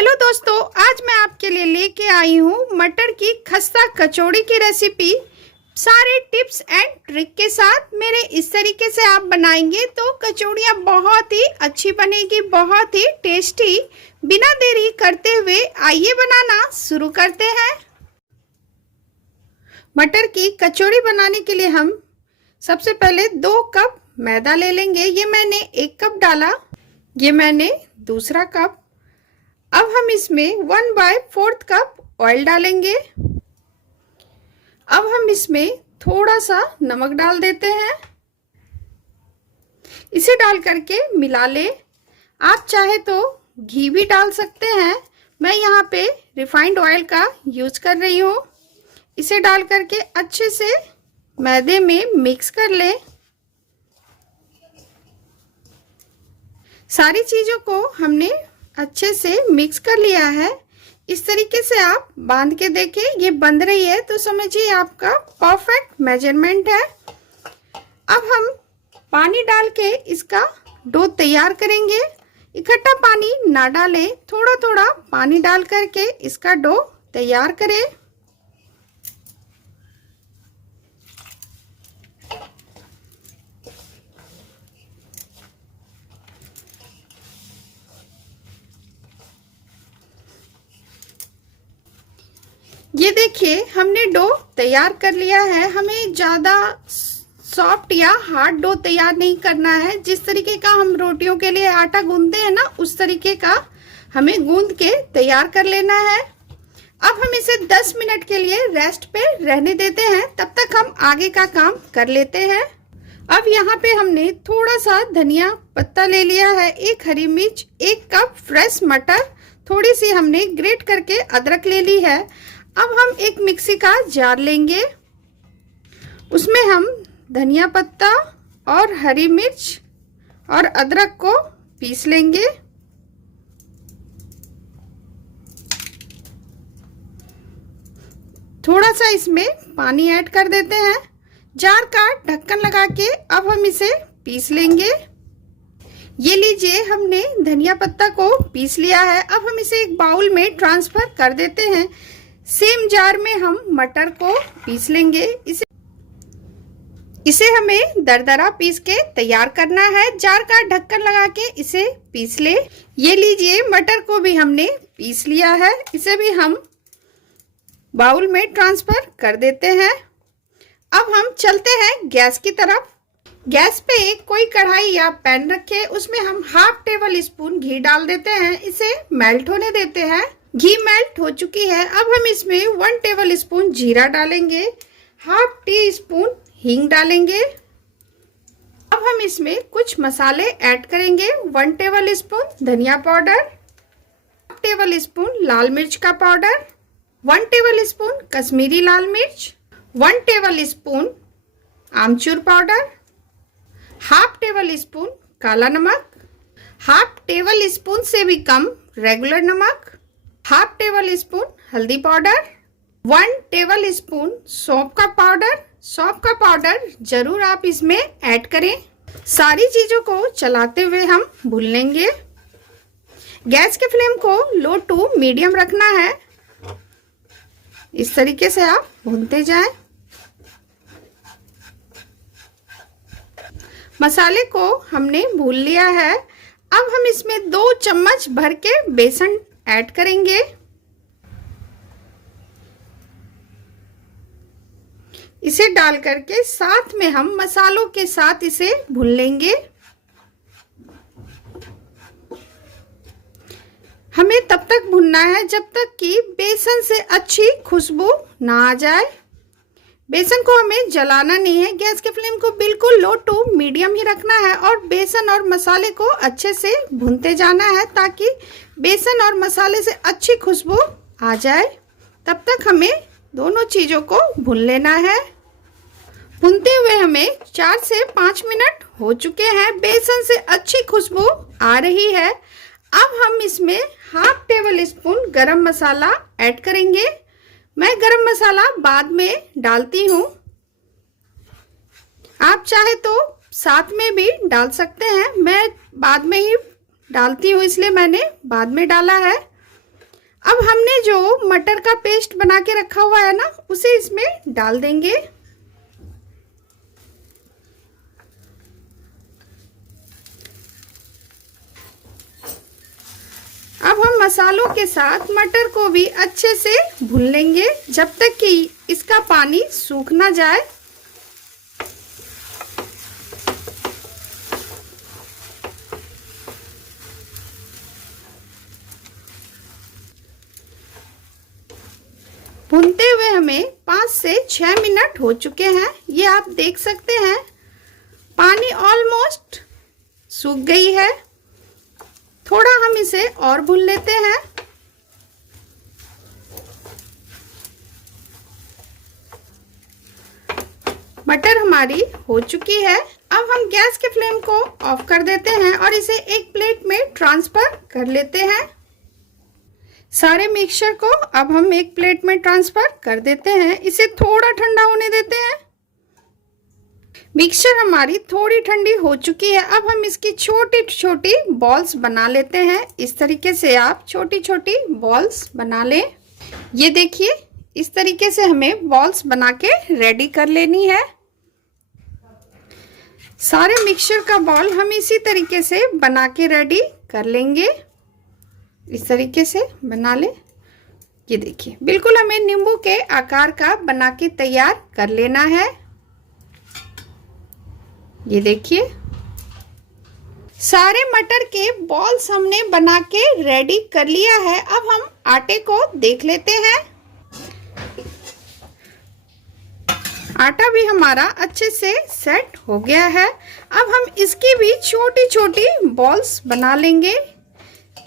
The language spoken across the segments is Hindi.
हेलो दोस्तों, आज मैं आपके लिए लेके आई हूँ मटर की खस्ता कचौड़ी की रेसिपी। सारे टिप्स एंड ट्रिक के साथ मेरे इस तरीके से आप बनाएंगे तो कचौड़ियाँ बहुत ही अच्छी बनेगी, बहुत ही टेस्टी। बिना देरी करते हुए आइए बनाना शुरू करते हैं। मटर की कचौड़ी बनाने के लिए हम सबसे पहले 2 कप मैदा ले लेंगे। ये मैंने 1 कप डाला, ये मैंने दूसरा कप। अब हम इसमें 1/4 कप ऑयल डालेंगे। अब हम इसमें थोड़ा सा नमक डाल देते हैं। इसे डाल करके मिला ले। आप चाहे तो घी भी डाल सकते हैं, मैं यहाँ पे रिफाइंड ऑयल का यूज कर रही हूँ। इसे डाल करके अच्छे से मैदे में मिक्स कर ले। सारी चीज़ों को हमने अच्छे से मिक्स कर लिया है। इस तरीके से आप बांध के देखें, ये बंध रही है तो समझिए आपका परफेक्ट मेजरमेंट है। अब हम पानी डाल के इसका डो तैयार करेंगे। इकट्ठा पानी ना डालें, थोड़ा थोड़ा पानी डाल करके इसका डो तैयार करें। ये देखिए हमने डो तैयार कर लिया है। हमें ज़्यादा सॉफ्ट या हार्ड डो तैयार नहीं करना है। जिस तरीके का हम रोटियों के लिए आटा गूंदते हैं ना, उस तरीके का हमें गूंद के तैयार कर लेना है। अब हम इसे 10 मिनट के लिए रेस्ट पे रहने देते हैं, तब तक हम आगे का काम कर लेते हैं। अब यहाँ पे हमने थोड़ा सा धनिया पत्ता ले लिया है, 1 हरी मिर्च, 1 कप फ्रेश मटर, थोड़ी सी हमने ग्रेट करके अदरक ले ली है। अब हम एक मिक्सी का जार लेंगे, उसमें हम धनिया पत्ता और हरी मिर्च और अदरक को पीस लेंगे। थोड़ा सा इसमें पानी ऐड कर देते हैं। जार का ढक्कन लगा के अब हम इसे पीस लेंगे। ये लीजिए, हमने धनिया पत्ता को पीस लिया है। अब हम इसे एक बाउल में ट्रांसफर कर देते हैं। सेम जार में हम मटर को पीस लेंगे। इसे हमें दरदरा पीस के तैयार करना है। जार का ढक्कन लगा के इसे पीस ले। ये लीजिए, मटर को भी हमने पीस लिया है। इसे भी हम बाउल में ट्रांसफर कर देते हैं। अब हम चलते हैं गैस की तरफ। गैस पे एक कोई कढ़ाई या पैन रखे, उसमें हम 1/2 टेबल स्पून घी डाल देते हैं। इसे मेल्ट होने देते हैं। घी मेल्ट हो चुकी है। अब हम इसमें 1 टेबल स्पून जीरा डालेंगे, 1/2 टी स्पून हींग डालेंगे। अब हम इसमें कुछ मसाले ऐड करेंगे। 1 टेबल स्पून धनिया पाउडर, 1 टेबल स्पून लाल मिर्च का पाउडर, 1 टेबल स्पून कश्मीरी लाल मिर्च, 1 टेबल स्पून आमचूर पाउडर, 1/2 टेबल स्पून काला नमक, 1/2 टेबल स्पून से भी कम रेगुलर नमक, 1/2 टेबल स्पून हल्दी पाउडर, 1 टेबल स्पून सौंफ का पाउडर। सौंफ का पाउडर जरूर आप इसमें ऐड करें। सारी चीजों को चलाते हुए हम भून लेंगे। गैस के फ्लेम को लो टू मीडियम रखना है। इस तरीके से आप भूनते जाएं। मसाले को हमने भून लिया है। अब हम इसमें 2 चम्मच भर के बेसन ऐड करेंगे। इसे डाल करके साथ में हम मसालों के साथ इसे भून लेंगे। हमें तब तक भूनना है जब तक कि बेसन से अच्छी खुशबू ना आ जाए। बेसन को हमें जलाना नहीं है। गैस के फ्लेम को बिल्कुल लो टू मीडियम ही रखना है और बेसन और मसाले को अच्छे से भूनते जाना है ताकि बेसन और मसाले से अच्छी खुशबू आ जाए। तब तक हमें दोनों चीज़ों को भून लेना है। भूनते हुए हमें 4 से 5 मिनट हो चुके हैं। बेसन से अच्छी खुशबू आ रही है। अब हम इसमें 1/2 टेबल स्पून गरम मसाला ऐड करेंगे। मैं गरम मसाला बाद में डालती हूँ, आप चाहे तो साथ में भी डाल सकते हैं। मैं बाद में ही डालती हूँ, इसलिए मैंने बाद में डाला है। अब हमने जो मटर का पेस्ट बना के रखा हुआ है ना, उसे इसमें डाल देंगे। अब हम मसालों के साथ मटर को भी अच्छे से भून लेंगे जब तक कि इसका पानी सूख ना जाए। भूनते हुए हमें 5 से 6 मिनट हो चुके हैं। ये आप देख सकते हैं पानी ऑलमोस्ट सूख गई है। थोड़ा हम इसे और भून लेते हैं। मटर हमारी हो चुकी है। अब हम गैस के फ्लेम को ऑफ कर देते हैं और इसे एक प्लेट में ट्रांसफर कर लेते हैं। सारे मिक्सचर को अब हम एक प्लेट में ट्रांसफर कर देते हैं। इसे थोड़ा ठंडा होने देते हैं। मिक्सचर हमारी थोड़ी ठंडी हो चुकी है। अब हम इसकी छोटी छोटी बॉल्स बना लेते हैं। इस तरीके से आप छोटी छोटी बॉल्स बना लें। ये देखिए, इस तरीके से हमें बॉल्स बना के रेडी कर लेनी है। सारे मिक्सचर का बॉल हम इसी तरीके से बना के रेडी कर लेंगे। इस तरीके से बना ले। ये देखिए, बिल्कुल हमें नींबू के आकार का बना के तैयार कर लेना है। ये देखिए, सारे मटर के बॉल्स हमने बना के रेडी कर लिया है। अब हम आटे को देख लेते हैं। आटा भी हमारा अच्छे से सेट हो गया है। अब हम इसकी भी छोटी छोटी बॉल्स बना लेंगे।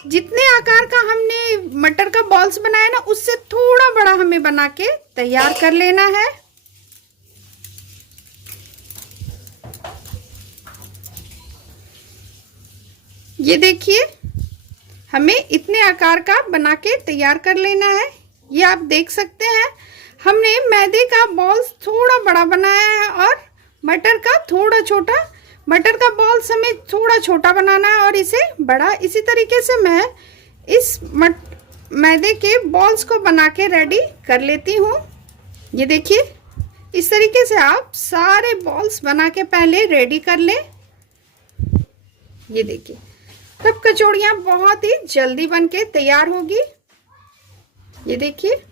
जितने आकार का हमने मटर का बॉल्स बनाया ना, उससे थोड़ा बड़ा हमें बना के तैयार कर लेना है। ये देखिए, हमें इतने आकार का बना के तैयार कर लेना है। ये आप देख सकते हैं, हमने मैदे का बॉल्स थोड़ा बड़ा बनाया है और मटर का थोड़ा छोटा। मटर का बॉल्स हमें थोड़ा छोटा बनाना है और इसे बड़ा। इसी तरीके से मैं इस मैदे के बॉल्स को बना के रेडी कर लेती हूँ। ये देखिए, इस तरीके से आप सारे बॉल्स बना के पहले रेडी कर लें। ये देखिए, तब कचौड़ियाँ बहुत ही जल्दी बन के तैयार होगी। ये देखिए,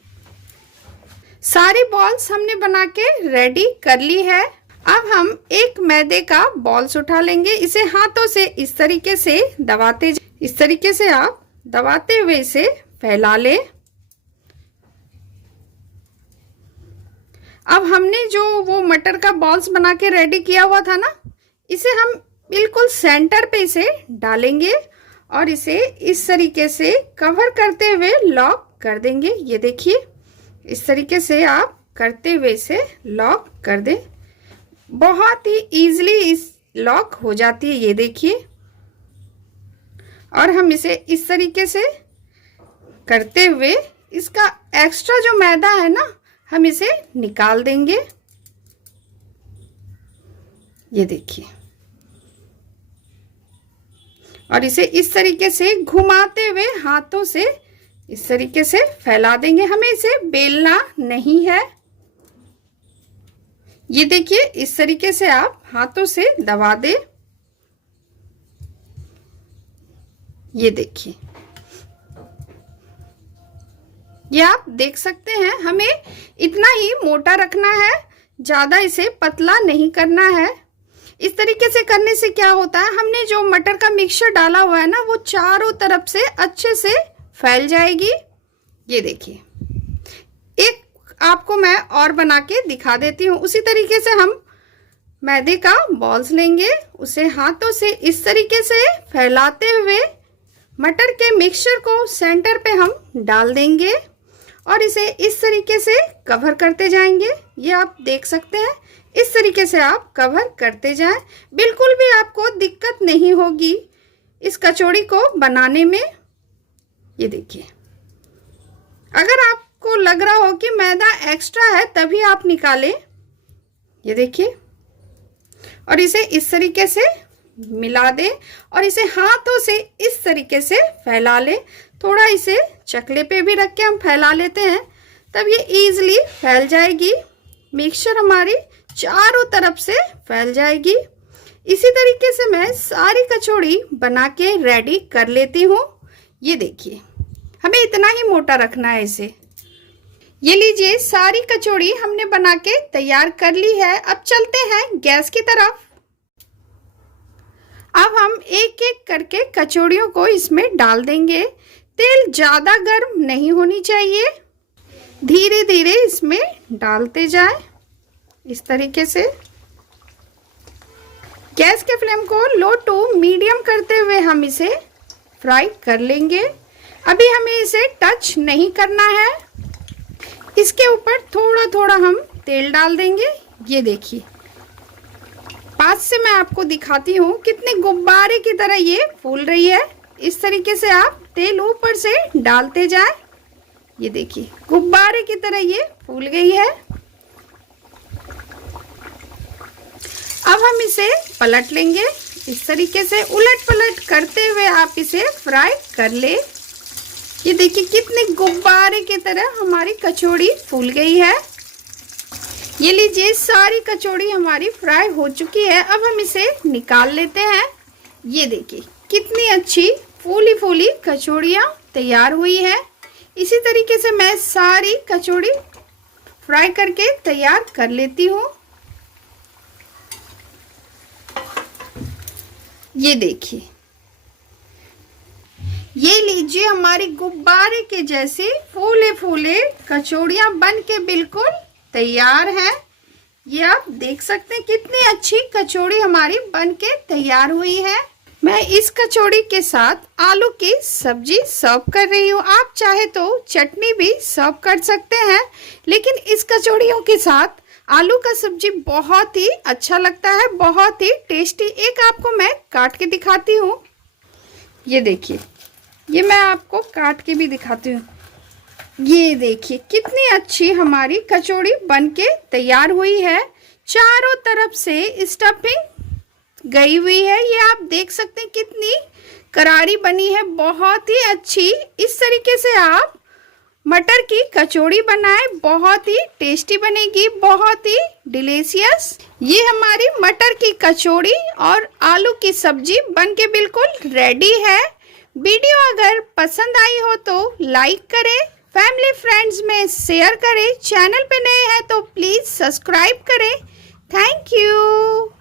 सारी बॉल्स हमने बना के रेडी कर ली है। अब हम एक मैदे का बॉल्स उठा लेंगे। इसे हाथों से इस तरीके से दबाते, इस तरीके से आप दबाते हुए इसे फैला लें। अब हमने जो वो मटर का बॉल्स बना के रेडी किया हुआ था ना, इसे हम बिल्कुल सेंटर पे इसे डालेंगे और इसे इस तरीके से कवर करते हुए लॉक कर देंगे। ये देखिए, इस तरीके से आप करते हुए इसे लॉक कर दें। बहुत ही इजीली इस लॉक हो जाती है। ये देखिए, और हम इसे इस तरीके से करते हुए इसका एक्स्ट्रा जो मैदा है ना, हम इसे निकाल देंगे। ये देखिए, और इसे इस तरीके से घुमाते हुए हाथों से इस तरीके से फैला देंगे। हमें इसे बेलना नहीं है। ये देखिए, इस तरीके से आप हाथों से दबा दें। ये देखिए, ये आप देख सकते हैं, हमें इतना ही मोटा रखना है, ज्यादा इसे पतला नहीं करना है। इस तरीके से करने से क्या होता है, हमने जो मटर का मिक्सचर डाला हुआ है ना, वो चारों तरफ से अच्छे से फैल जाएगी। ये देखिए, एक आपको मैं और बना के दिखा देती हूँ। उसी तरीके से हम मैदे का बॉल्स लेंगे, उसे हाथों से इस तरीके से फैलाते हुए मटर के मिक्सचर को सेंटर पे हम डाल देंगे और इसे इस तरीके से कवर करते जाएंगे। ये आप देख सकते हैं, इस तरीके से आप कवर करते जाएं। बिल्कुल भी आपको दिक्कत नहीं होगी इस कचौड़ी को बनाने में। ये देखिए, अगर आपको लग रहा हो कि मैदा एक्स्ट्रा है तभी आप निकालें। ये देखिए, और इसे इस तरीके से मिला दे और इसे हाथों से इस तरीके से फैला ले। थोड़ा इसे चकले पे भी रख के हम फैला लेते हैं, तब ये इजीली फैल जाएगी। मिक्सचर हमारी चारों तरफ से फैल जाएगी। इसी तरीके से मैं सारी कचौड़ी बना के रेडी कर लेती हूँ। ये देखिए, हमें इतना ही मोटा रखना है इसे। ये लीजिए, सारी कचौड़ी हमने बना के तैयार कर ली है। अब चलते हैं गैस की तरफ। अब हम एक एक करके कचौड़ियों को इसमें डाल देंगे। तेल ज़्यादा गर्म नहीं होनी चाहिए, धीरे धीरे इसमें डालते जाएं इस तरीके से। गैस के फ्लेम को लो टू मीडियम करते हुए हम इसे फ्राई कर लेंगे। अभी हमें इसे टच नहीं करना है। इसके ऊपर थोड़ा थोड़ा हम तेल डाल देंगे। ये देखिए, पास से मैं आपको दिखाती हूँ कितने गुब्बारे की तरह ये फूल रही है। इस तरीके से आप तेल ऊपर से डालते जाएं। ये देखिए, गुब्बारे की तरह ये फूल गई है। अब हम इसे पलट लेंगे। इस तरीके से उलट पलट करते हुए आप इसे फ्राई कर ले। ये देखिए, कितने गुब्बारे की तरह हमारी कचौड़ी फूल गई है। ये लीजिए, सारी कचौड़ी हमारी फ्राई हो चुकी है। अब हम इसे निकाल लेते हैं। ये देखिए, कितनी अच्छी फूली फूली कचौड़ियाँ तैयार हुई है। इसी तरीके से मैं सारी कचौड़ी फ्राई करके तैयार कर लेती हूँ। ये देखिए, ये लीजिए, हमारी गुब्बारे के जैसे फूले फूले कचौड़ियाँ बन के बिल्कुल तैयार है। ये आप देख सकते हैं कितनी अच्छी कचौड़ी हमारी बन के तैयार हुई है। मैं इस कचौड़ी के साथ आलू की सब्जी सर्व कर रही हूँ। आप चाहे तो चटनी भी सर्व कर सकते हैं, लेकिन इस कचौड़ियों के साथ आलू का सब्जी बहुत ही अच्छा लगता है, बहुत ही टेस्टी। एक आपको मैं काट के दिखाती हूँ। ये देखिए, ये मैं आपको काट के भी दिखाती हूँ। ये देखिए, कितनी अच्छी हमारी कचौड़ी बनके तैयार हुई है। चारों तरफ से स्टफिंग गई हुई है। ये आप देख सकते हैं कितनी करारी बनी है, बहुत ही अच्छी। इस तरीके से आप मटर की कचौड़ी बनाएं, बहुत ही टेस्टी बनेगी, बहुत ही डिलीशियस। ये हमारी मटर की कचौड़ी और आलू की सब्जी बनके बिल्कुल रेडी है। वीडियो अगर पसंद आई हो तो लाइक करें, फैमिली फ्रेंड्स में शेयर करें। चैनल पे नए हैं तो प्लीज़ सब्सक्राइब करें। Thank you.